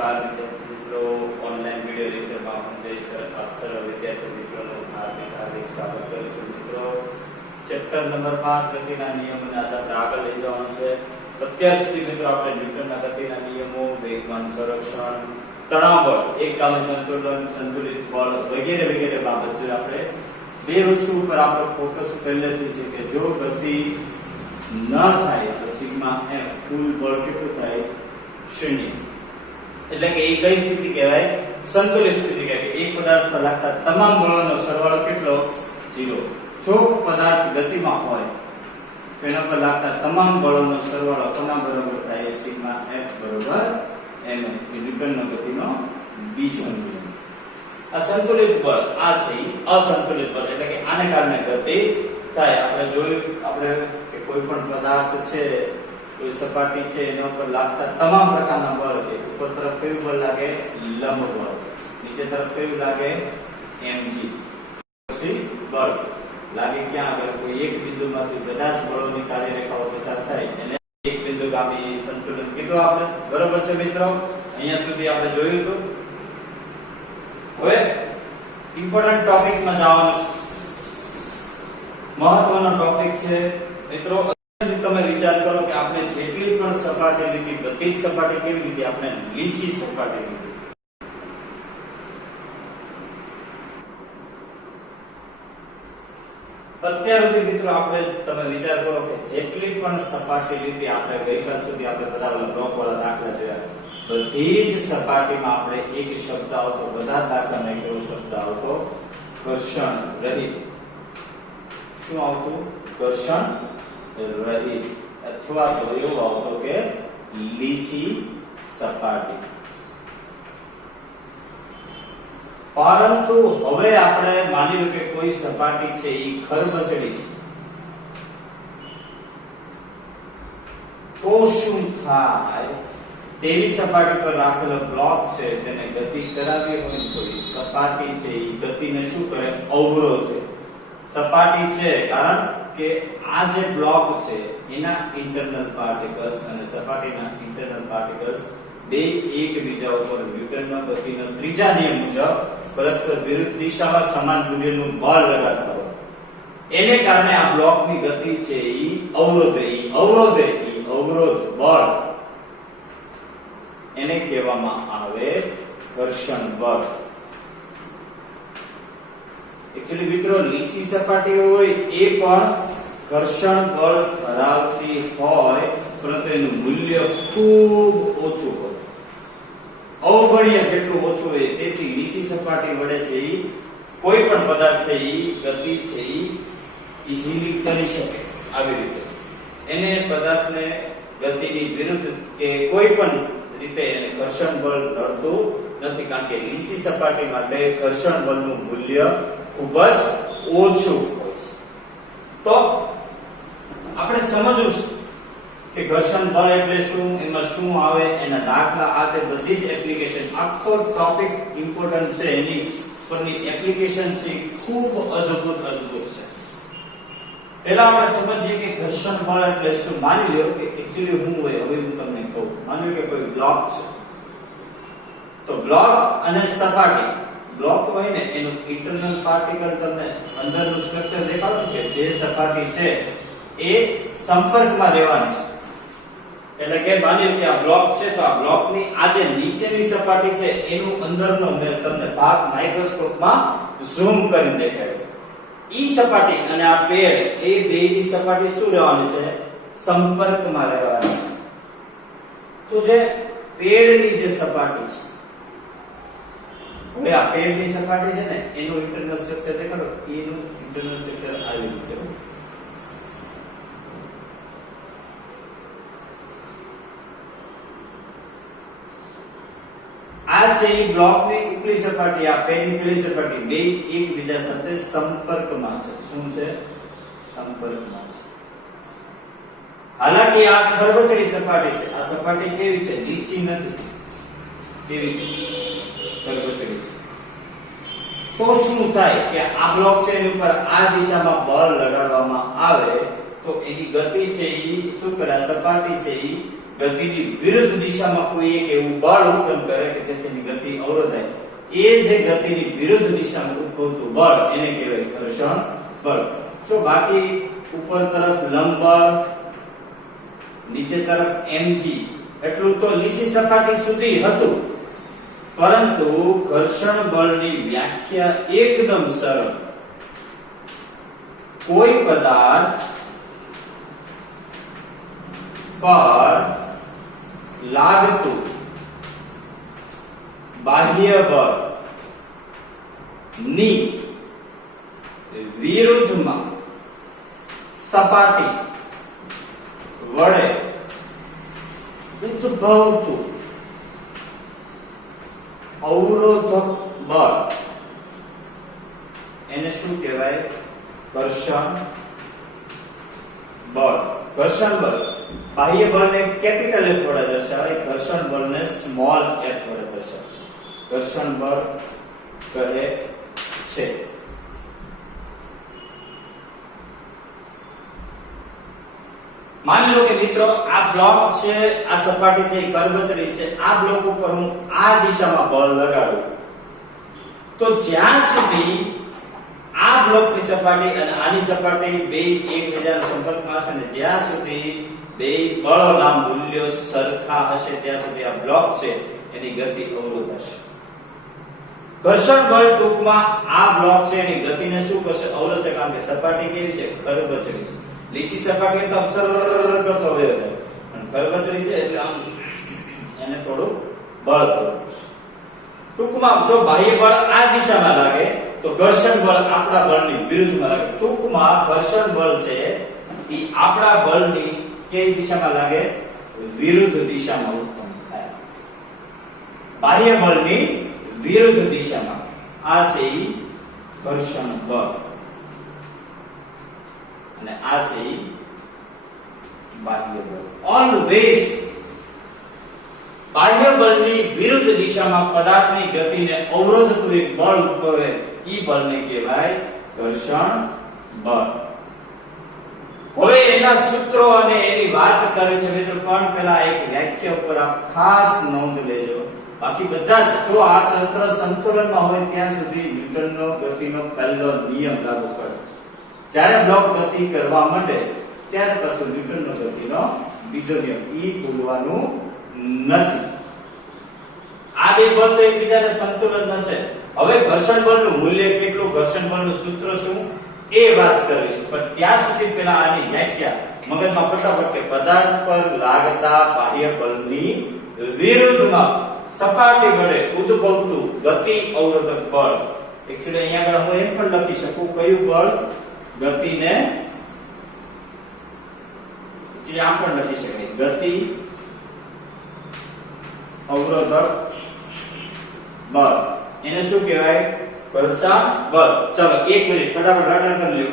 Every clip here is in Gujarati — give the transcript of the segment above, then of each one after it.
નમસ્કાર વિદ્યાર્થી મિત્રો, ઓનલાઈન વિડિયો લેક્ચરમાં હું જય સર આપ સર્વ વિદ્યાર્થી મિત્રોનું હાર્દિક સ્વાગત કરું છું. મિત્રો, ચેપ્ટર નંબર 5 ગતિના નિયમોને આજે આપણે આગળ લઈ જવાનું છે. અત્યાર સુધી મિત્રો આપણે ન્યૂટનના ગતિના નિયમો, વેગમાન સંરક્ષણ, તણાવ બળ, એકગામી સંતુલન, સંતુલિત બળ વગેરે વગેરે બાબતો આપણે બે વસ્તુ ઉપર આપણે ફોકસ પહેલેથી છે કે જો ગતિ ન થાય તો સિગ્મા f કુલ બળ કેટલું થાય? 0. એટલે કે એ કઈ સ્થિતિ કહેવાય? સંતુલિત સ્થિતિ કહેવાય. એક પદાર્થ પર લાગતા તમામ બળોનો સરવાળો કેટલો? 0. જો પદાર્થ ગતિમાં હોય તેના પર લાગતા તમામ બળોનો સરવાળો કોના બરાબર થાય? સિગ્મા f બરાબર m. એ ન્યૂટનનો ગતિનો બીજો નિયમ. આ સંતુલિત બળ, આ છે અસંતુલિત બળ, એટલે કે આને કારણે ગતિ થાય. આપણે જોયું આપણે કે કોઈ પણ પદાર્થ છે, કોઈ સપાટી છે, એના ઉપર લાગતા તમામ પ્રકારના બળ છે. ઉપર તરફ કયું બળ લાગે? લંબ બળ. નીચે તરફ કયું લાગે? mg. પછી બળ લાગે ક્યાં આગળ? કોઈ એક બિંદુમાંથી બધા જ બળોની કાર્યરેખાઓ પસાર થાય એને એક બિંદુગામી સંતુલન કીધું આપણે. બરોબર છે મિત્રો? અહીંયા સુધી આપણે જોયું હતું. હવે ઇમ્પોર્ટન્ટ ટોપિકમાં જવાનું છે. મહત્વનો ટોપિક છે મિત્રો. તમે વિચાર કરો કે આપણે જેટલી પણ સપાટી લીધી, બધી જ સપાટી કેવી લીધી? આપણે લીસી સપાટી લીધી. અત્યાર સુધી મિત્રો આપણે તમે વિચાર કરો કે જેટલી પણ સપાટી લીધી, આપણે ગઈકાલ સુધી આપણે બધા બ્લોક વાળા દાખલા જોયા. બધી જ સપાટીમાં આપણે એક શબ્દ આવતો, બધા દાખલામાં એક એવો શબ્દ આવતો, ઘર્ષણ રહિત. શું આવતું? ઘર્ષણ રહિત. અથવા તો એવું આવતો કે લીસી સપાટી. પરંતુ હવે આપણે માની લો કે કોઈ સપાટી છે એ ખરબચડી છે, તો શું થાય? તેવી સપાટી પર રાખેલો બ્લોક છે તેને ગતિ કરાવી હોય તો એ સપાટી છે એ ગતિને શું કરે? અવરોધે. સપાટી છે કારણ કે આ જે બ્લોક છે એના ઇન્ટરનલ પાર્ટિકલ્સ અને સપાટીના ઇન્ટરનલ પાર્ટિકલ્સ બે એકબીજા ઉપર ન્યૂટનના ગતિનો ત્રીજા નિયમ મુજબ પરસ્પર વિરુદ્ધ દિશામાં સમાન મૂલ્યનું બળ લગાડતા હોય. એને કારણે આ બ્લોકની ગતિ છે એ અવરોધ બળ એને કહેવામાં આવે ઘર્ષણ બળ. એકચ્યુઅલી મિત્રો લીસી સપાટીઓ હોય એ પણ ઘર્ષણ બળ ધરાવતી હોય, પરંતુ એનું મૂલ્ય ખૂબ ઓછું હોય, અવગણ્ય જેટલું ઓછું હોય. તેથી લીસી સપાટી વડે છે એ કોઈ પણ પદાર્થ છે એ ગતિ છે એ ઈઝીલી કરી શકે. આવી રીતે એને પદાર્થને ગતિની વિરુદ્ધ કે કોઈ પણ રીતે એને ઘર્ષણ બળ નડતું નથી, કારણ કે લીસી સપાટી માટે ઘર્ષણ બળનું મૂલ્ય ખૂબ જ ઓછું હોય છે. તો આપણે સમજવું છે કે ઘર્ષણ બળ એટલે શું, એમાં શું આવે, એના દાખલા, આ તે બધી જ એપ્લિકેશન, આખો ટોપિક ઇમ્પોર્ટન્ટ છે, એની પરની એપ્લિકેશન છે ખૂબ અદ્ભુત છે. પહેલા આપણે સમજીએ કે ઘર્ષણ બળ એટલે શું. માની લો કે એક્ચ્યુઅલી હું હોય, હવે હું તમને કહું. માની લો કે કોઈ બ્લોક છે, તો બ્લોક અને સપાટી, બ્લોક હોય ને એનું ઇન્ટરનલ પાર્ટિકલ તમને અંદરનું સ્ટ્રક્ચર દેખાડો કે જે સપાટી છે એ સંપર્કમાં રહેવાની છે. એટલે કે માની લો કે આ બ્લોક છે, તો આ બ્લોકની આ જે નીચેની સપાટી છે એનું અંદરનો તમને ભાગ માઇક્રોસ્કોપમાં ઝૂમ કરીને દેખાડ્યો. ઈ સપાટી અને આ પેડ એ બેની સપાટી શું રહેવાની છે? સંપર્કમાં રહેવાની છે. તો જે પેડની જે સપાટી છે, હવે આ પેડની સપાટી છે ને એનું ઇન્ટરનલ સ્ટ્રક્ચર દેખાડો. એનું ઇન્ટરનલ સ્ટ્રક્ચર આવી રીતે હોય. આ છે એ બ્લોકની ઉપલી સપાટી, આ પેડની પેલી સપાટી, બે એકબીજા સાથે સંપર્કમાં છે. શું છે? સંપર્કમાં છે. હાલાકી આ ખરબચડી સપાટી છે. આ સપાટી કેવી છે? લીસી નથી. કેવી છે? ખરબચડી છે. તો શું થાય કે આ બ્લોક છે એની ઉપર આ દિશામાં બળ લગાડવામાં આવે તો એની ગતિ છે એ શું કરે? સપાટી છે એ ગતિની વિરુદ્ધ દિશામાં કોઈ એક એવું બળ ઉત્પન્ન કરે કે જેથી એની ગતિ અવરોધાય, એ જે ગતિની વિરુદ્ધ દિશામાં ઉદ્ભવતું બળ એને કહેવાય ઘર્ષણ બળ. જો બાકી ઉપર તરફ લંબ બળ, નીચે તરફ mg એટલું તો લીસી સપાટી સુધી હતું, પરંતુ ઘર્ષણ બળની વ્યાખ્યા એકદમ સરળ. કોઈ પદાર્થ પર લાગતું બાહ્ય બળ ની વિરુદ્ધમાં સપાટી વડે ઉદ્ભવતું અવરોધક બળ એને શું કહેવાય? ઘર્ષણ બળ. ઘર્ષણ બળ બાહ્ય બળને કેપિટલ F વડે દર્શાવે, ઘર્ષણ બળને સ્મોલ f વડે દર્શાવે. ઘર્ષણ બળ કહે છે. માની લો કે મિત્રો આ બ્લોક છે, આ સપાટી છે, કર્વચરી છે, આ બ્લોક ઉપર હું આ દિશામાં બળ લગાડું તો જ્યાં સુધી આ બ્લોકની સપાટી અને આની સપાટી બે એકબીજાના સંપર્કમાં હશે ને જ્યાં સુધી બે બળોના મૂલ્યો સરખા હશે ત્યાં સુધી આ બ્લોક છે એની ગતિ અવરોધાશે. ઘર્ષણ બળ ટૂંકમાં આ બ્લોક છે એની ગતિને શું કરશે? અવરોધશે. કારણ કે સપાટી કેવી છે? કર્વચરી છે. લીસી સપાટી તો સરળ કરતો વયો જાય, અને કર્વચરી છે એટલે આમ એને થોડું બળ કરવું પડશે. ટૂંકમાં જો બાહ્ય બળ આ દિશામાં લાગે તો ઘર્ષણ બળ આપણા બળની વિરુદ્ધમાં લાગે. ટૂંકમાં ઘર્ષણ બળ છે એ આપણા બળની કઈ દિશામાં લાગે? વિરુદ્ધ દિશામાં ઉત્પન્ન થાય. બાહ્ય બળની વિરુદ્ધ દિશામાં. આ છે ઘર્ષણ બળ અને આ છે બાહ્ય બળ. ઓલવેઝ બાહ્ય બળની વિરુદ્ધ દિશામાં પદાર્થની ગતિને અવરોધતું એક બળ ઉદ્ભવે, ઈ બળને કહેવાય ઘર્ષણ બળ. હવે એના સૂત્રો અને એની વાત કરે છે મિત્રો, પણ પહેલા એક વ્યાખ્યા ઉપર આપ ખાસ નોંધ લેજો. બાકી બધા જો આ તંત્ર સંતુલનમાં હોય ત્યાં સુધી ન્યૂટનનો ગતિનો પહેલો નિયમ લાગુ પડે. જ્યારે બ્લોક ગતિ કરવા માંડે ત્યારે પાછો ન્યૂટનનો ગતિનો બીજો નિયમ, ઈ ભૂલવાનું નથી. આ બે બળ તો એકબીજાને સંતુલન છે. હવે ઘર્ષણ બળનું મૂલ્ય કેટલું, ઘર્ષણ બળનું સૂત્ર શું એ વાત કરીશું, પણ ત્યાં સુધી પહેલા આની વ્યાખ્યા મગજમાં ફટાફટ કે પદાર્થ પર લાગતા બાહ્ય બળની વિરુદ્ધમાં સપાટી વડે ઉદ્ભવતું ગતિ અવરોધક બળ. એક્ચ્યુઅલી અહીંયા આગળ હું એમ પણ લખી શકું કયું બળ? ગતિને આમ પણ લખી શકાય, ગતિ અવરોધક બળ. એને શું કહેવાય? ઘર્ષણ બળ. ચલો એક મિનિટ ફટાફટ રાટન કરી લ્યો.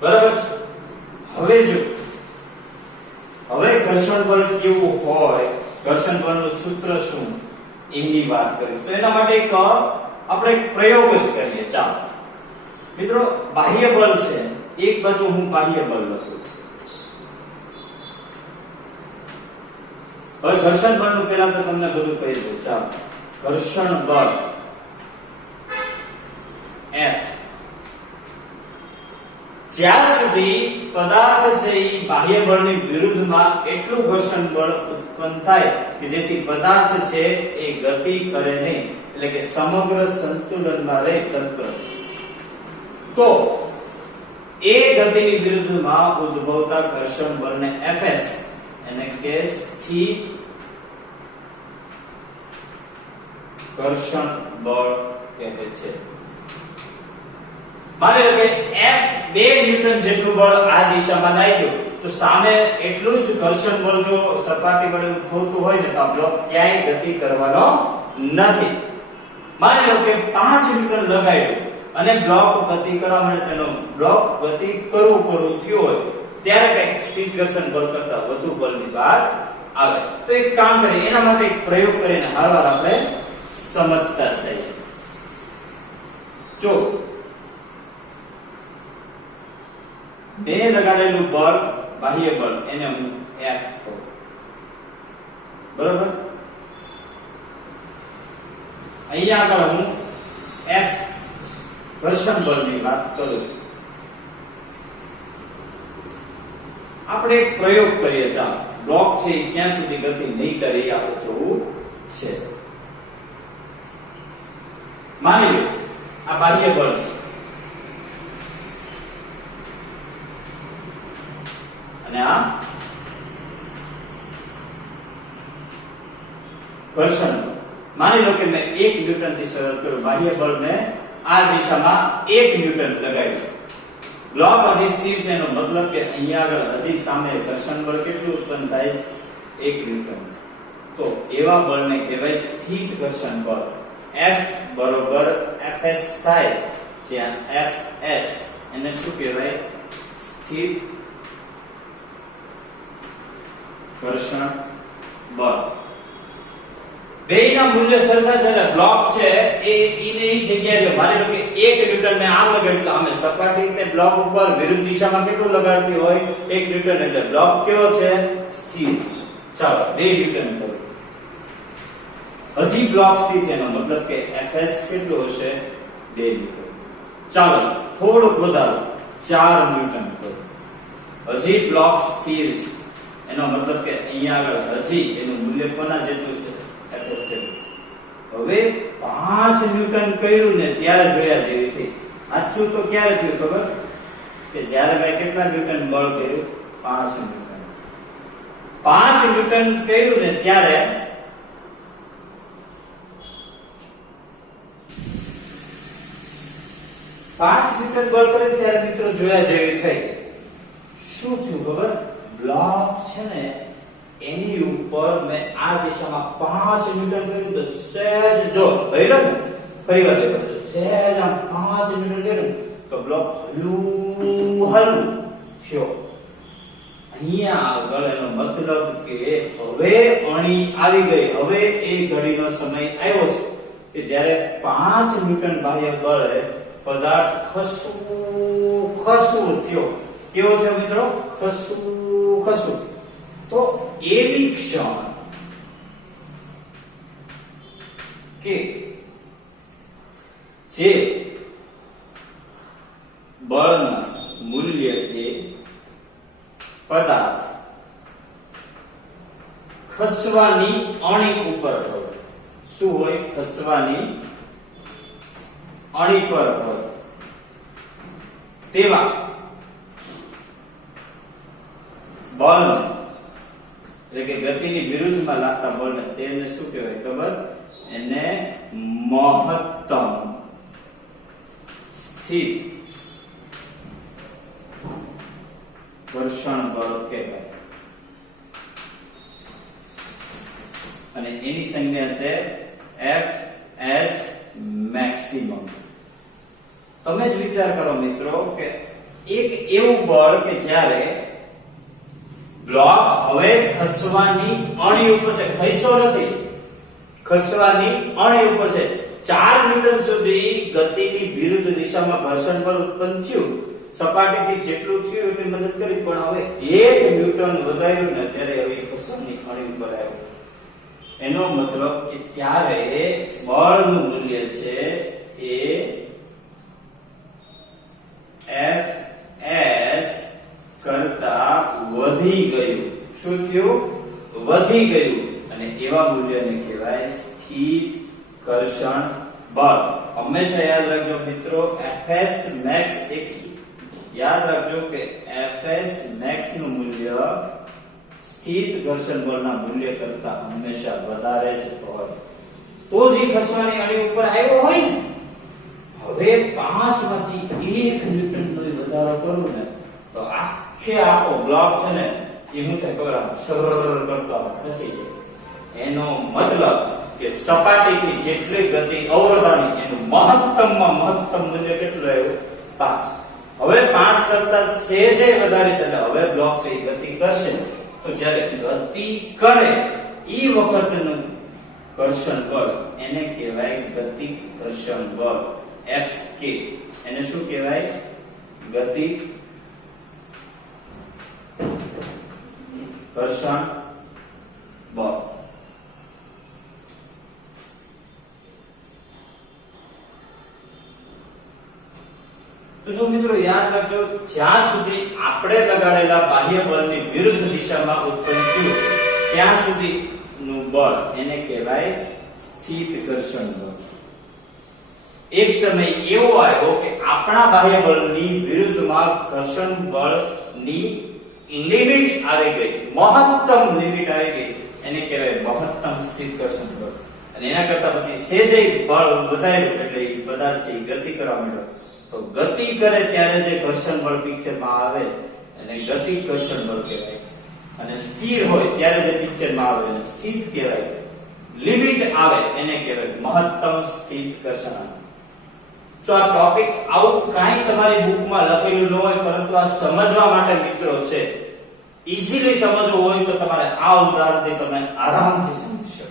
બરાબર છે. હવે જો હવે ઘર્ષણ બળ કેવું હોય, ઘર્ષણ બળનું સૂત્ર શું એની વાત કરીશું. તો એના માટે એક આપણે એક પ્રયોગ જ કરીએ. ચાલો મિત્રો, બાહ્ય બળ છે, એક બાજુ હું બાહ્ય બળ લખું. હવે ઘર્ષણ બળનું પહેલા તો તમને બધું કહી દઉં. ચાલો, ઘર્ષણ બળ F જ્યાં સુધી પદાર્થ છે એ બાહ્ય બળની વિરુદ્ધમાં એટલું ઘર્ષણ બળ ઉત્પન્ન થાય કે જેથી પદાર્થ છે એ ગતિ કરે નહીં, એટલે કે સમગ્ર સંતુલનમાં રહે તંત્ર, તો એ ગતિની વિરુદ્ધમાં ઉદ્ભવતા ઘર્ષણ બળને Fs એને કે સ્થિત ઘર્ષણ બળ કહે છે. માની લો કે F 2 ન્યૂટન જેટલું બળ આ દિશામાં લાગ્યું તો સામે એટલું જ ઘર્ષણ બળ જો સપાટી વડે ઉદ્ભવતું હોય ને તો આ બ્લોક ક્યાંય ગતિ કરવાનો નથી. માની લો કે 5 ન્યૂટન લગાવ્યું અને બ્લોક ગતિ કરવા માટે તેનો બ્લોક ગતિ કરવું થયો હોય ત્યારે કંઈક સ્થિત ઘર્ષણ બળ કરતા વધુ બળની વાત આવે. તો એક કામ કરીએ, એના માટે એક પ્રયોગ કરીને હાલવાર આપણે સમજતા જઈએ. જો મેં લગાડેલું બળ, બાહ્ય બળ, એને હું F કહું. બરોબર? અહીંયા આગળ હું F ઘર્ષણ બળની વાત કરું છું. આપણે એક પ્રયોગ કરીએ. ચાલો, બ્લોક છે એ ક્યાં સુધી ગતિ નહીં કરે એ આપણે જોવું છે. માની લો આ બાહ્ય બળ છે અને આ ઘર્ષણ બળ. માની લો કે મેં 1 ન્યૂટન થી શરૂ કર્યું. બાહ્ય બળને આ દિશામાં 1 ન્યૂટન લગાવ્યું. બ્લોક હજી સ્થિર છે, એનો મતલબ કે અહીંયા આગળ હજી સામે ઘર્ષણ બળ કેટલું ઉત્પન્ન થાય છે? 1 ન્યૂટન. તો એવા બળને કહેવાય સ્થિત ઘર્ષણ બળ. F બરોબર Fs થાય, જ્યાં Fs એને શું કહેવાય? સ્થિત ઘર્ષણ બળ. બેયના મૂલ્ય સરખા છે. એટલે બ્લોક છે એ ઈને ઈ જગ્યાએ માની લો કે 1 ન્યૂટન મેં આમ લગાડ્યું, તો અમે સપાટી તે બ્લોક ઉપર વિરુદ્ધ દિશામાં કેટલું લગાડતી હોય? 1 ન્યૂટન. એટલે બ્લોક કેવો છે? સ્થિર. ચાલો 2 ન્યૂટન કરો. હજી બ્લોક સ્થિર છે, એનો મતલબ કે Fs કેટલું હશે? 2 ન્યૂટન. ચાલો થોડુંક વધારો, 4 ન્યૂટન કરો. હજી બ્લોક સ્થિર છે, એનો મતલબ કે અહીંયા આગળ હજી એનું મૂલ્ય કોના જેટલું છે? Fs જેટલું. હવે 5 ન્યૂટન કર્યું ને ત્યારે જોયા જેવી થઈ. સાચું તો ક્યારે થયું ખબર? કે જ્યારે મેં કેટલા ન્યૂટન બળ કર્યું? 5 ન્યૂટન. 5 ન્યૂટન કર્યું ને ત્યારે 5 ન્યૂટન બળ કર્યું ત્યારે મિત્રો જોયા જેવી થઈ. શું થયું ખબર? બ્લોક છે ને એની ઉપર મેં આ દિશામાં 5 ન્યૂટન કર્યું તો સહેજ જો ભર્યો ને, ફરીવાર દેખો, સહેજ આમ 5 ન્યૂટન કર્યું તો બ્લોક હલવું થયો. અહીંયા આગળ એનો મતલબ કે હવે અણી આવી ગઈ. હવે એ ઘડીનો સમય આવ્યો છે કે જ્યારે 5 ન્યૂટન બાહ્ય બળે પદાર્થ ખસવું થયો. કેવો થયો મિત્રો? ખસવું. તો એવી ક્ષણ કે જે બળના મૂલ્ય એ પદાર્થ ખસવાની અણી ઉપર હોય. શું હોય? ખસવાની અણી પર હોય. તેવા બળને, એટલે કે ગતિની વિરુદ્ધમાં લાગતા બળને, તેને શું કહેવાય ખબર? એને મહત્તમ સ્થિત ઘર્ષણ બળ કહેવાય. અને એની સંજ્ઞા છે Fs મેક્સિમમ. તમે જ વિચાર કરો મિત્રો કે એક એવું બળ કે જ્યારે બ્લોક હવે ખસવાની અણી ઉપર છે, ખસ્યો નથી, ખસવાની અણી ઉપર છે. 4 ન્યૂટન સુધી ગતિની વિરુદ્ધ દિશામાં ઘર્ષણ બળ ઉત્પન્ન થયું. સપાટીથી જેટલું થયું એટલી મદદ કરી, પણ હવે 1 ન્યૂટન વધાર્યું ને ત્યારે હવે ખસવાની અણી ઉપર આવ્યું. એનો મતલબ કે ત્યારે બળનું મૂલ્ય છે એ Fs કરતા વધી ગયું. શું થયું? વધી ગયું. અને એવા મૂલ્યને કહેવાય સ્થિર ઘર્ષણ બળ. હંમેશા યાદ રાખજો મિત્રો, Fs max યાદ રાખજો કે Fs max નું મૂલ્ય સ્થિર ઘર્ષણ બળના મૂલ્ય કરતા હંમેશા વધારે જ હોય. તો જ ખસવાની અણી ઉપર આવ્યો હોય ને. હવે 5 માંથી 1 ન્યૂટન નો વધારો કરું ને તો આખો બ્લોક છે ને એ હું તે ખબર સરળ કરતા ખસી જાય. એનો મતલબ કે સપાટીથી જેટલી ગતિ અવરોધાની એનું મહત્તમમાં મહત્તમ મૂલ્ય કેટલું આવ્યું? 5. હવે 5 કરતા સહેજે વધારે છે. હવે બ્લોક છે એ ગતિ કરશે. તો જ્યારે ગતિ કરે એ વખતનું ઘર્ષણ બળ એને કહેવાય ગતિ ઘર્ષણ બળ Fk. એને શું કહેવાય? ગતિ ઘર્ષણ બળ. તો જો મિત્રો યાદ રાખજો, જ્યાં સુધી આપણે લગાડેલા બાહ્ય બળની વિરુદ્ધ દિશામાં ઉત્પન્ન થયું ત્યાં સુધી નું બળ એને કહેવાય સ્થિત ઘર્ષણ બળ. એક સમય એવો આવ્યો કે આપણા બાહ્ય બળની વિરુદ્ધમાં ઘર્ષણ બળની લિમિટ આવી ગઈ, મહત્તમ લિમિટ આવી ગઈ, એને કહેવાય મહત્તમ સ્થિત ઘર્ષણ બળ. અને એના કરતા પછી સેજે બળ વધાર્યું એટલે એ પદાર્થ છે ગતિ કરવા માંડ્યો. તો ગતિ કરે ત્યારે જે ઘર્ષણ બળ પિક્ચરમાં આવે એને ગતિ ઘર્ષણ બળ કહેવાય, અને સ્થિર હોય ત્યારે જે પિક્ચરમાં આવે એને સ્થિત કહેવાય. લિમિટ આવે એને કહેવાય મહત્તમ સ્થિત ઘર્ષણ. જો આ ટોપિક આવું કાંઈ તમારી બુકમાં લખેલું ન હોય, પરંતુ આ સમજવા માટે મિત્રો છે, ઈઝીલી સમજવું હોય તો તમારે આ ઉદાહરણથી તમે આરામથી સમજી શકો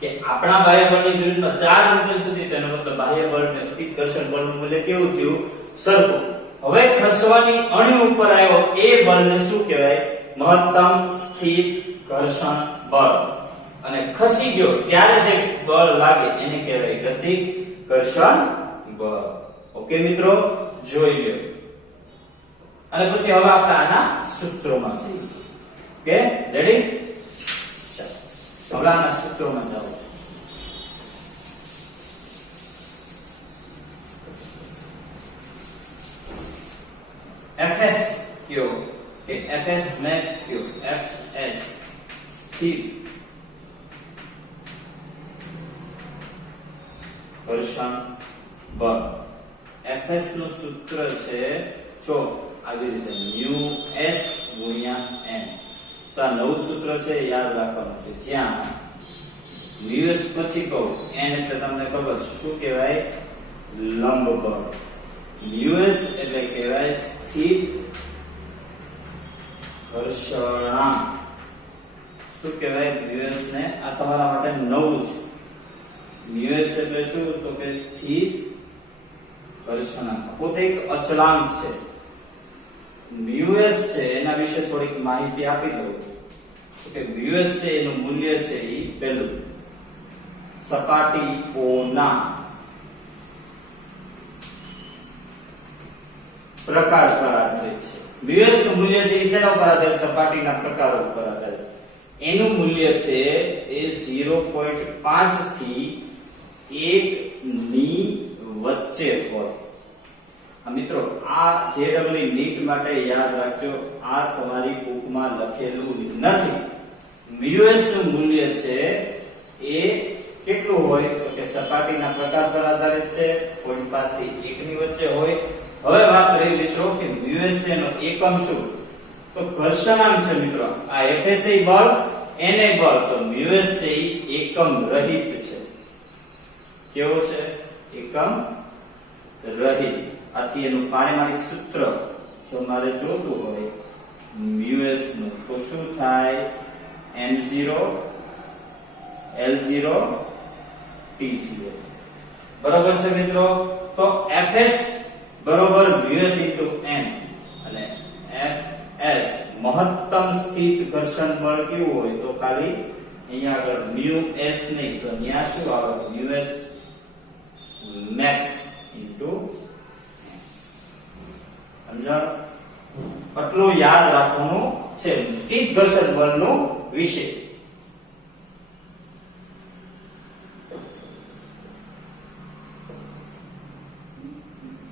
કે આપણા બાહ્ય બળની વિરુદ્ધમાં 4 ન્યૂટન સુધી, તેનો મતલબ બાહ્ય બળ ને સ્થિત ઘર્ષણ બળનું મૂલ્ય કેવું થયું? સરખું. હવે ખસવાની અણી ઉપર આવ્યો એ બળને શું કહેવાય? મહત્તમ સ્થિત ઘર્ષણ બળ. અને ખસી ગયો ત્યારે જે બળ લાગે એને કહેવાય ગતિ ઘર્ષણ બળ. ઓકે મિત્રો, જોઈ લો. અને પછી હવે આપણે આના સૂત્રોમાં જઈએ. Okay, ready? ચાલો હવે આના સૂત્રોમાં જાઓ. Fs કયો કે Fs max કયો? Fs સ્થિત ઘર્ષણ બળ. Fs નું સૂત્ર છે જો આવી રીતે μs ગુણ્યા n. તો આ નવું સૂત્ર છે, યાદ રાખવાનું છે. જ્યાં μs પછી કહું n એટલે તમને ખબર શું કહેવાય? લંબ બળ. μs એટલે કહેવાય સ્થિત ઘર્ષણાંક. શું કહેવાય μs ને? આ તમારા માટે નવું છે. μs એટલે શું? તો કે સ્થિત ઘર્ષણાંક. પોતે એક અચળાંક છે. μs છે એના વિશે થોડીક માહિતી આપી દઉં કે μs છે એનું મૂલ્ય છે એ પહેલું સપાટીઓના પ્રકાર પર આધારિત છે. μs નું મૂલ્ય છે એ શેના પર આધારિત? સપાટીના પ્રકારો પર આધારિત. એનું મૂલ્ય છે એ 0.5 થી 1 ની વચ્ચે હોય. મિત્રો આ JEE નીટ માટે યાદ રાખજો, આ તમારી બુકમાં લખેલું નથી. μs નું મૂલ્ય છે એ કેટલું હોય? તો કે સપાટીના પ્રકાર પર આધારિત છે, 0.5 થી 1 ની વચ્ચે હોય. હવે વાત કરી મિત્રો કે μs નો એકમ શું? તો ઘર્ષણાંક છે મિત્રો. આ Fs બળ, Na બળ. તો μs છે એકમ રહિત છે. કેવો છે? એકમ રહિત. આથી એનું પારિમાણિક સૂત્ર જો મારે જોતું હોય μs નું, તો શું થાય? m0 l0 t0. બરાબર છે મિત્રો? તો Fs બરોબર μs n. અને Fs મહત્તમ સ્થિત ઘર્ષણ બળ કેવું હોય? તો ખાલી અહીંયા આગળ μs નહીં, તો અહીંયા શું આવે? μs max સમજાણ? આટલું યાદ રાખવાનું છે સ્થિત ઘર્ષણ બળનું વિશે.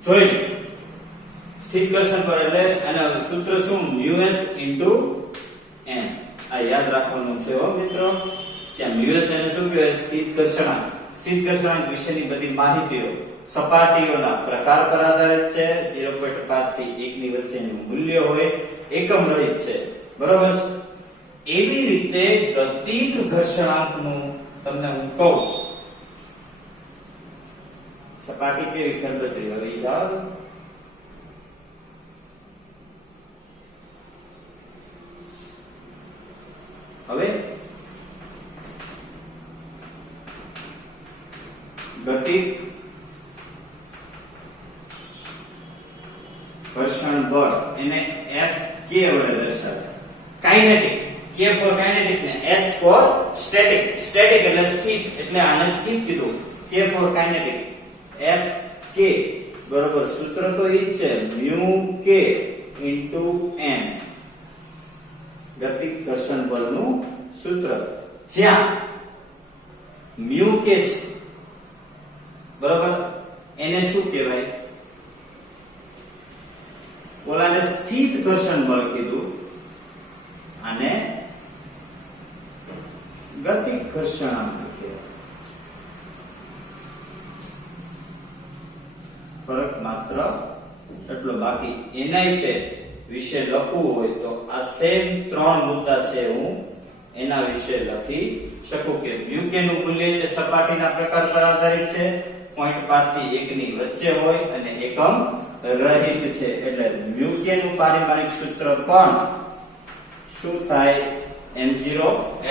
જોઈ સ્થિત ઘર્ષણ બળ એટલે આના સૂત્ર શું? μs n. આ યાદ રાખવાનું છે હો મિત્રો. જ્યાં μs એને શું કહેવાય? સ્થિત ઘર્ષણાંક. સ્થિત ઘર્ષણાંક વિશેની બધી માહિતીઓ સપાટીઓના પ્રકાર પર આધારિત છે, 0.5 થી 1 ની વચ્ચેનું મૂલ્ય હોય, એકમ રહિત છે. બરાબર છે? એવી રીતે ગતિક ઘર્ષણાંકનું તમને હું કહું, સપાટી કેવી ખેંચે છે હવે યાદ. હવે ગતિક ઘર્ષણ બળ એને F k વડે દર્શાવે. કાઇનેટિક, K ફોર કાઇનેટિક ને S ફોર સ્ટેટિક. સ્ટેટિક એટલે સ્થિત, એટલે આને સ્થિત કીધું. K for kinetic, F K બરોબર સૂત્ર તો ઈ જ છે mu K into n, ગતિક ઘર્ષણ બળનું સૂત્ર, જ્યાં mu K છે બરોબર, એને શું કહેવાય? ઓલાને સ્થિત ઘર્ષણ બળ કીધું, અને ગતિક ઘર્ષણાંક કહેવાય. ફરક માત્ર એટલો. બાકી એના વિશે લખવું હોય તો આ સેમ 3 મુદ્દા છે, હું એના વિશે લખી શકું કે mu k નું મૂલ્ય તે સપાટીના પ્રકાર પર આધારિત છે, 0.5 થી 1 ની વચ્ચે હોય અને એકમ રહિત છે. એટલે mu k નું પારિમાણિક સૂત્ર પણ શું થાય? m0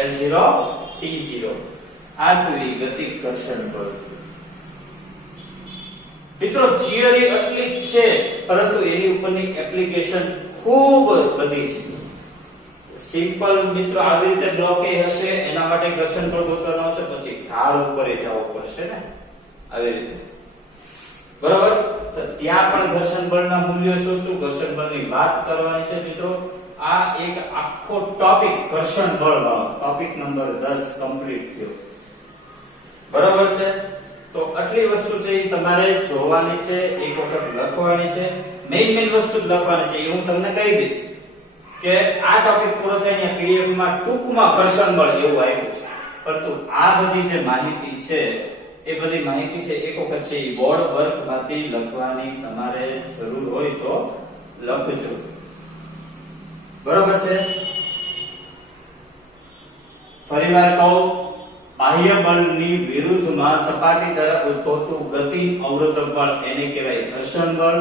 l0 t0. આ થયું ગતિક ઘર્ષણ બળ. મિત્રો થિયરી એટલી જ છે, પરંતુ એની ઉપરની એપ્લિકેશન ખૂબ બધી છે. સિમ્પલ મિત્રો આવી રીતે બ્લોક એ હશે, એના માટે ઘર્ષણ બળ ગોતવાનું આવશે, પછી ઢાળ ઉપર જવું પડશે ને આવી રીતે, બરાબર? તો ત્યાં પણ ઘર્ષણ બળના મૂલ્યો શું શું, ઘર્ષણ બળની વાત કરવાની છે મિત્રો. આ એક આખો ટોપિક ઘર્ષણ બળ વાળો ટોપિક નંબર 10 કમ્પ્લીટ થયો, બરાબર છે? તો આટલી વસ્તુ છે એ તમારે જોવાની છે, એક વખત લખવાની છે, મેઈન વસ્તુ જ લખવાની છે. એ હું તમને કહી દઈશ કે આ ટોપિક પૂરો થઈને પીડીએફ માં ટૂંકમાં ઘર્ષણ બળ એવું આવ્યું છે, પરંતુ આ બધી જે માહિતી છે એ બધી માહિતી છે એક વખત છે એ બોર્ડ વર્ક માંથી લખવાની તમારે જરૂર હોય તો લખજો, બરોબર છે? ફરીવાર કહું, બાહ્ય બળની વિરુદ્ધમાં સપાટી તરફ ઉદ્ભવતું ગતિ અવરોધક બળ એને કહેવાય ઘર્ષણ બળ.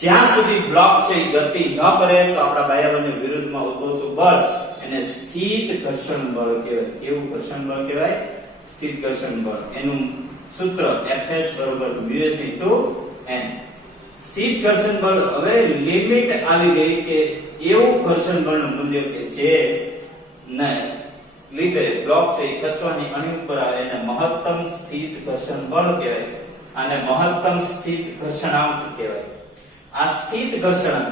જ્યાં સુધી બ્લોક છે એ ગતિ ન કરે તો આપણા બાહ્ય બળની વિરુદ્ધમાં ઉદ્ભવતું બળ એને સ્થિત ઘર્ષણ બળ કહેવાય. કેવું ઘર્ષણ બળ કહેવાય? સ્થિત ઘર્ષણ બળ. એનું સૂત્ર Fs mu n. સ્થિત ઘર્ષણ બળ. હવે લિમિટ આવી ગઈ કે એવું ઘર્ષણ બળનું મૂલ્ય કે જે નહીં લીધે બ્લોક છે એ ખસવાની અણી ઉપર આવે એને મહત્તમ સ્થિત ઘર્ષણ બળ કહેવાય, અને મહત્તમ સ્થિત ઘર્ષણાંક કહેવાય. આ સ્થિત ઘર્ષણાંક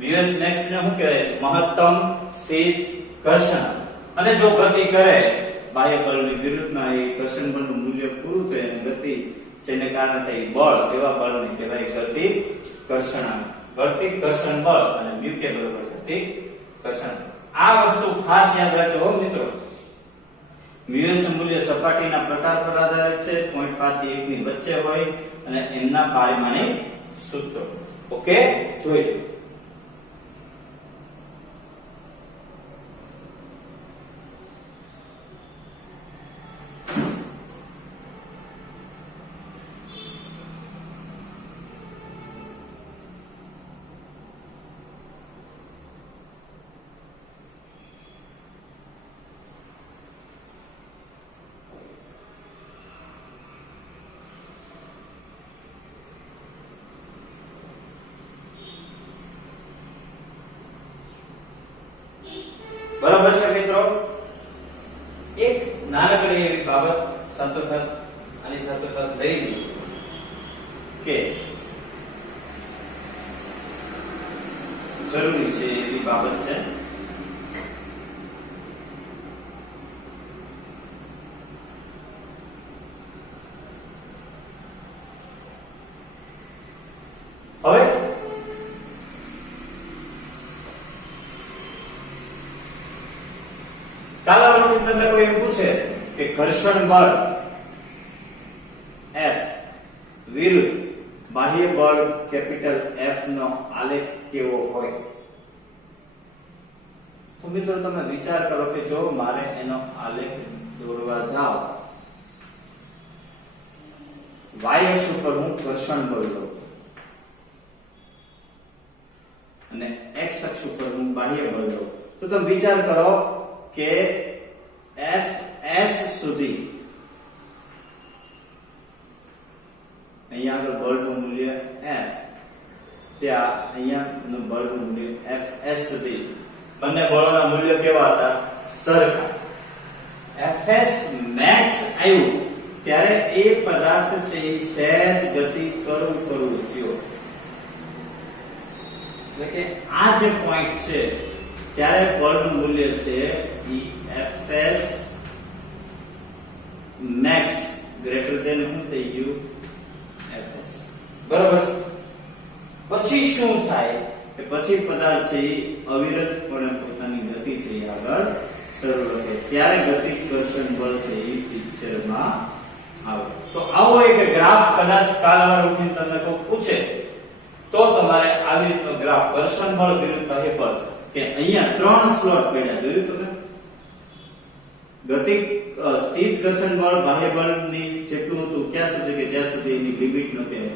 ms max ને શું કહેવાય? મહત્તમ સ્થિત ઘર્ષણાંક. અને જો ગતિ કરે બાહ્ય બળની વિરુદ્ધમાં એ ઘર્ષણ બળનું મૂલ્ય પૂરું થાય અને ગતિ જેને કારણે થઈ બળ, એવા બળને કહેવાય ગતિક ઘર્ષણાંક. ગતિક ઘર્ષણ બળ અને mu k બરાબર ગતિક ઘર્ષણાંક. આ વસ્તુ ખાસ યાદ રાખજો હો મિત્રો. મ્યુએસ નું મૂલ્ય સપાટીના પ્રકાર પર આધારિત છે, 0.5 થી 1 ની વચ્ચે હોય અને એમના પારિમાણિક સૂત્રો. ઓકે, જોઈ લો. બરાબર છે મિત્રો? એક નાનકડી એવી બાબત સાથોસાથ આની સાથોસાથ લઈ લો કે જરૂરી છે એવી બાબત છે. હવે કાલાવર્તી તમને કોઈ એમ પૂછે કે ઘર્ષણ બળ F વિરુદ્ધ બાહ્ય બળ કેપિટલ F નો આલેખ કેવો હોય, તો મિત્રો તમે વિચાર કરો કે જો મારે એનો આલેખ દોરવા જાવ, y અક્ષ ઉપર હું ઘર્ષણ બળ લઉં અને x અક્ષ ઉપર હું બાહ્ય બળ લઉં, તો તમે વિચાર કરો કે Fs સુધી અહીંયા આગળ બળનું મૂલ્ય F, ત્યાં અહીંયાનું બળનું મૂલ્ય Fs સુધી બંને બળોના મૂલ્યો કેવા હતા? સરખા. Fs max આવ્યું ત્યારે એ પદાર્થ છે એ સહેજ ગતિ કરવું થયો. એટલે કે આ જે પોઈન્ટ છે ત્યારે બળનું મૂલ્ય છે એ Fs max ગ્રેટર ધેન શું થઈ ગયું? Fs. બરાબર. પછી શું થાય કે પછી પદાર્થ છે એ અવિરતપણે પોતાની ગતિ છે એ આગળ શરૂ કરે ત્યારે ગતિકર્ષણ બળ છે એ પિક્ચરમાં આવે. તો આવો એક ગ્રાફ કદાચ કાલવાર ઉઠીને તમને કોઈ પૂછે તો તમારે આવી રીતનો ગ્રાફ ઘર્ષણ બળ વિરુદ્ધ બાહ્ય બળ કે અહીંયા 3 સ્લોટ પડ્યા જોયું તમે ગતિ સ્થિત ઘર્ષણ બળ બાહ્ય બળની જેટલું હતું ક્યાં સુધી કે જ્યાં સુધી એની લિમિટ નહોતી.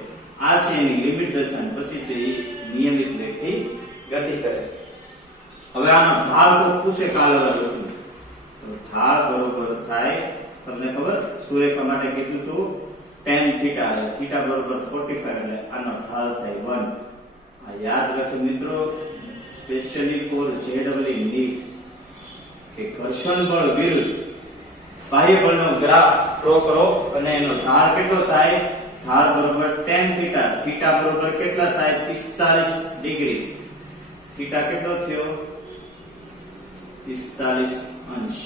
આ છે એની લિમિટ દર્શાવે પછી છે એ નિયમિત વેગથી ગતિ કરે. હવે આનો ઢાળ કોઈ પૂછે કાલવાર ઉઠીને તો ઢાળ બરોબર થાય તમને ખબર સૂર્યરેખા માટે કીધું તો tan થીટા થીટા બરોબર 45 એટલે આનો ઢાળ થાય 1. આ યાદ રાખજો મિત્રો સ્પેશિયલી ફોર જેડબલ્યુ નીટ કે ઘર્ષણ બળ વિરુદ્ધ બાહ્ય બળનો ગ્રાફ ડ્રો કરો અને એનો ઢાળ કેટલો થાય? ઢાળ બરોબર tan થીટા થીટા બરોબર કેટલા થાય? 45 ડિગ્રી. થીટા કેટલો થયો? 45 અંશ.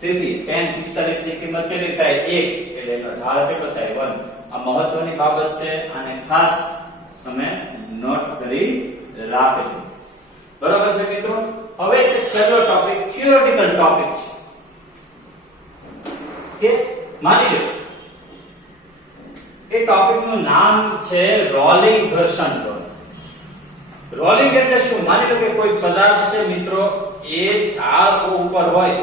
તેથી tan 45 ની કિંમત કેટલી થાય? 1 એટલે એનો ઢાળ કેટલો થાય? 1. આ મહત્વની બાબત છે આને ખાસ તમે નોટ કરી રાખજો. બરાબર છે મિત્રો. હવે છેલ્લો ટોપિક થિયોરેટિકલ ટોપિક છે કે માની લો એ ટોપિક નું નામ છે રોલિંગ ઘર્ષણ બળ. રોલિંગ એટલે શું? માની લો કે કોઈ પદાર્થ છે મિત્રો એ ઢાળ ઉપર હોય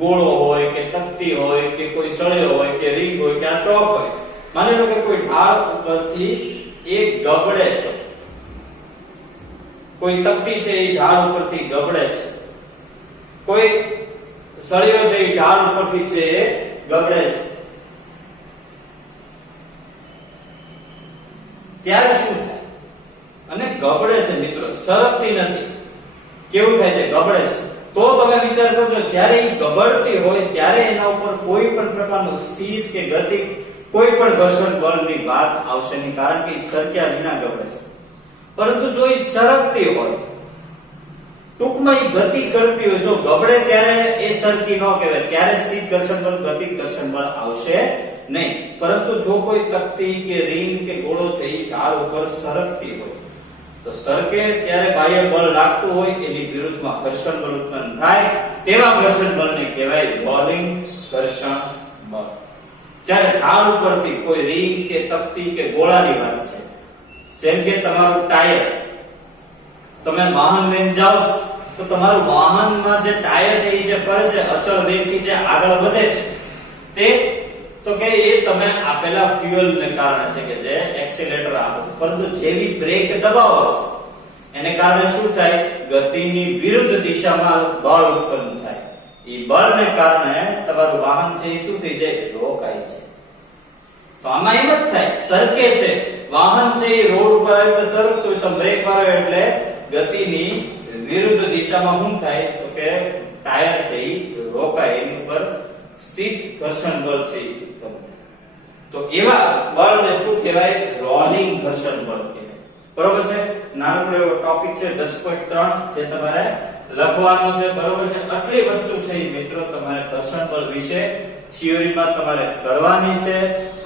ગોળો હોય કે તકતી હોય કે કોઈ સળિયો હોય કે રીંગ હોય કે આ ચોક હોય. માની લો કે કોઈ ઢાળ ઉપરથી એક ગબડે છે કોઈ તકતી છે એ ઢાળ ઉપરથી ગબડે છે કોઈ સળિયો છે એ ઢાળ ઉપરથી છે એ ગબડે છે ત્યારે શું થાય? અને ગબડે છે મિત્રો સરકતી નથી. કેવું થાય છે? ગબડે છે. તો તમે વિચાર કરજો જ્યારે એ ગબડતી હોય ત્યારે એના ઉપર કોઈ પણ પ્રકારનું સ્થિત કે ગતિ કોઈ પણ ઘર્ષણ બળની વાત આવશે નહીં કારણ કે સરક્યા વિના ગબડે છે. પરંતુ જો એ સરકતી હોય ટૂંકમાં એ ગતિ કરતી હોય જો ગબડે ત્યારે એ સરકી ન કહેવાય ત્યારે સ્થિત ઘર્ષણ બળ ગતિ ઘર્ષણ બળ આવશે નહીં. પરંતુ જો કોઈ તકતી કે રીંગ કે ગોળો છે એ ઢાળ ઉપર સરકતી હોય તો સરકે ત્યારે બાહ્ય બળ લાગતું હોય એની વિરુદ્ધમાં ઘર્ષણ બળ ઉત્પન્ન થાય તેવા ઘર્ષણ બળને કહેવાય રોલિંગ ઘર્ષણ બળ. જ્યારે ઢાળ ઉપરથી કોઈ રીંગ કે તકતી કે ગોળાની વાત છે જેમ કે તમારું ટાયર તમે વાહન લઈને જાઓ છો તો તમારું વાહનમાં જે ટાયર છે એ જે ફરે છે અચળ વેગથી જે આગળ વધે છે તે તો કે એ તમે આપેલા ફ્યુઅલને કારણે છે કે જે એક્સિલરેટર આપો છો. પરંતુ જેવી બ્રેક દબાવો છો એને કારણે શું થાય? ગતિની વિરુદ્ધ દિશામાં બળ ઉત્પન્ન થાય. એ બળને કારણે તમારું વાહન છે એ શું થઈ જાય? રોકાય છે. તો આમાં એમ જ થાય સરકે છે વાહન છે એ રોડ ઉપર આવે તો સરકતું હોય તો બ્રેક મારો એટલે ગતિની વિરુદ્ધ દિશામાં શું થાય? તો કે ટાયર છે એ રોકાય એની ઉપર સ્થિત ઘર્ષણ બળ છે. તો એવા બળને શું કહેવાય? રોલિંગ ઘર્ષણ બળ કહેવાય. બરોબર છે. નાનકડો એવો ટોપિક છે 10.3 જે તમારે લખવાનો છે. બરોબર છે. આટલી વસ્તુ છે મિત્રો તમારે ઘર્ષણ બળ વિશે થિયરીમાં તમારે કરવાની છે.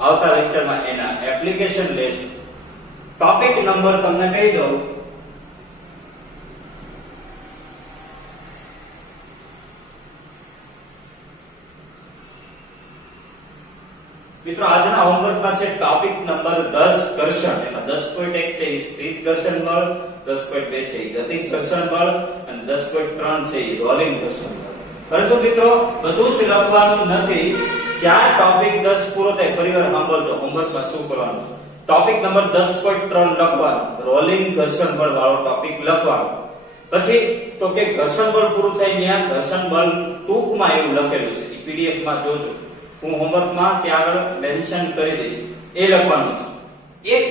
આવતા લેક્ચરમાં એના એપ્લિકેશન લેશું. ટોપિક નંબર તમને કહી દઉં. મિત્રો આજના હોમવર્કમાં છે ટોપિક નંબર 10 ઘર્ષણ. એમાં 10.1 છે એ સ્થિત ઘર્ષણ બળ, 10.2 છે એ ગતિક ઘર્ષણ બળ અને 10.3 છે એ રોલિંગ ઘર્ષણ બળ. પરંતુ મિત્રો બધું જ લખવાનું નથી. જ્યાં ટોપિક 10 પૂરો થાય ફરીવાર સાંભળજો હોમવર્કમાં શું કરવાનું છે. ટોપિક નંબર 10.3 લખવાનું, રોલિંગ ઘર્ષણ બળ વાળો ટોપિક લખવાનો. પછી તો કે ઘર્ષણ બળ પૂરું થાય ત્યાં ઘર્ષણ બળ ટૂંકમાં એવું લખેલું છે. પીડીએફ માં જોજો. હું હોમવર્કમાં ત્યાં આગળ મેન્શન કરી દઈશ. એ લખવાનું છે. એક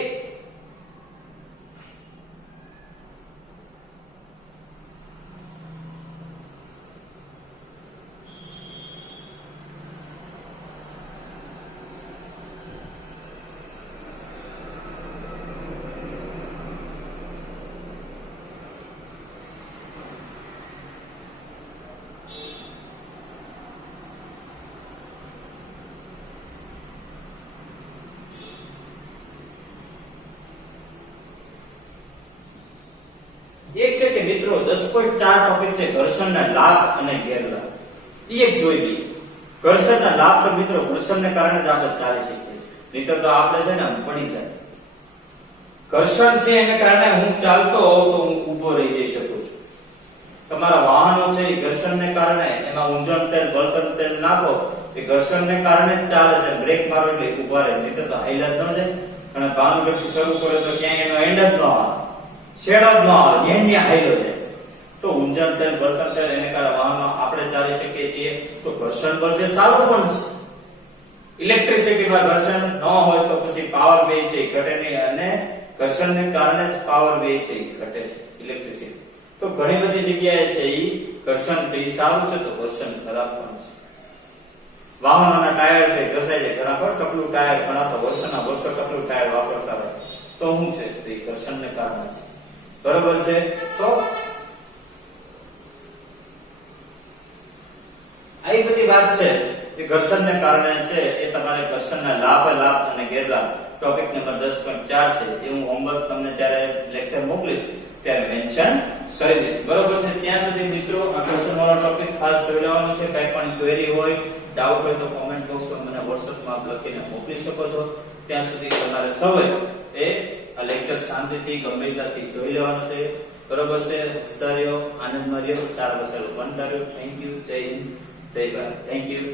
એક છે કે મિત્રો 10.4 ટોપિક છે ઘર્ષણના લાભ અને ગેરલાભ. એ એક જોઈ લઈએ. ઘર્ષણના લાભ છે મિત્રો, ઘર્ષણને કારણે જ આપણે ચાલી શકીએ છીએ, નહીંતર તો આપણે છે ને પડી જાય. ઘર્ષણ છે એને કારણે હું ચાલતો હોઉં તો હું ઊભો રહી જઈ શકું છું. તમારા વાહનો છે એ ઘર્ષણને કારણે એમાં ઊંજણ તેલ બળતણ તેલ નાખો એ ઘર્ષણને કારણે જ ચાલે છે. બ્રેક મારો એટલે ઊભા રહે, નહીંતર તો હાઈલા જ ન જાય. અને ભાવનગરથી શરૂ કરે તો ક્યાંય એનો એન્ડ જ ન આવે, છેડો જ ન આવે, ત્યાં હાઈલો છે. તો ઊંજણ તેલ બળતણ તેલ એને કારણે વાહનમાં આપણે ચાલી શકીએ છીએ. તો ઘર્ષણ બળ છે સારું પણ છે. ઇલેક્ટ્રિસિટીમાં ઘર્ષણ ન હોય તો પછી પાવર બે છે એ ઘટે નહીં, અને ઘર્ષણને કારણે જ પાવર બે છે એ ઘટે છે ઇલેક્ટ્રિસિટી. તો ઘણી બધી જગ્યાએ છે એ ઘર્ષણ છે એ સારું છે, તો ઘર્ષણ ખરાબ પણ છે. વાહનોના ટાયર છે ઘસાય છે, ઘણા પર ટકલું ટાયર, ઘણા તો વર્ષોના વર્ષો ટકલું ટાયર વાપરતા હોય, તો શું છે તે ઘર્ષણને કારણે છે. બરોબર છે. તો આવી બધી વાત છે કે ઘર્ષણને કારણે છે એ તમારે ઘર્ષણના લાભ અને ગેરલાભ ટોપિક નંબર 10.4 છે એ હું હોમવર્ક તમને જ્યારે લેક્ચર મોકલીશ ત્યારે મેન્શન કરી દઈશ. બરોબર છે. ત્યાં સુધી મિત્રો આ ઘર્ષણ વાળો ટોપિક ખાસ જોઈ લેવાનો છે. કઈ પણ ક્વેરી હોય, ડાઉટ હોય તો કોમેન્ટ બોક્સમાં મને WhatsApp માં લખીને મોકલી શકો છો. ત્યાં સુધી તમારે સૌએ એ આ લેક્ચર શાંતિથી ગંભીરતાથી જોઈ લેવાનો છે. બરોબર છે. હસતા રહ્યો, આનંદમાં રહ્યો, સારા વસાલો બનતા રહ્યો. Thank you. જય હિન્દ, જય ભારત. Thank you.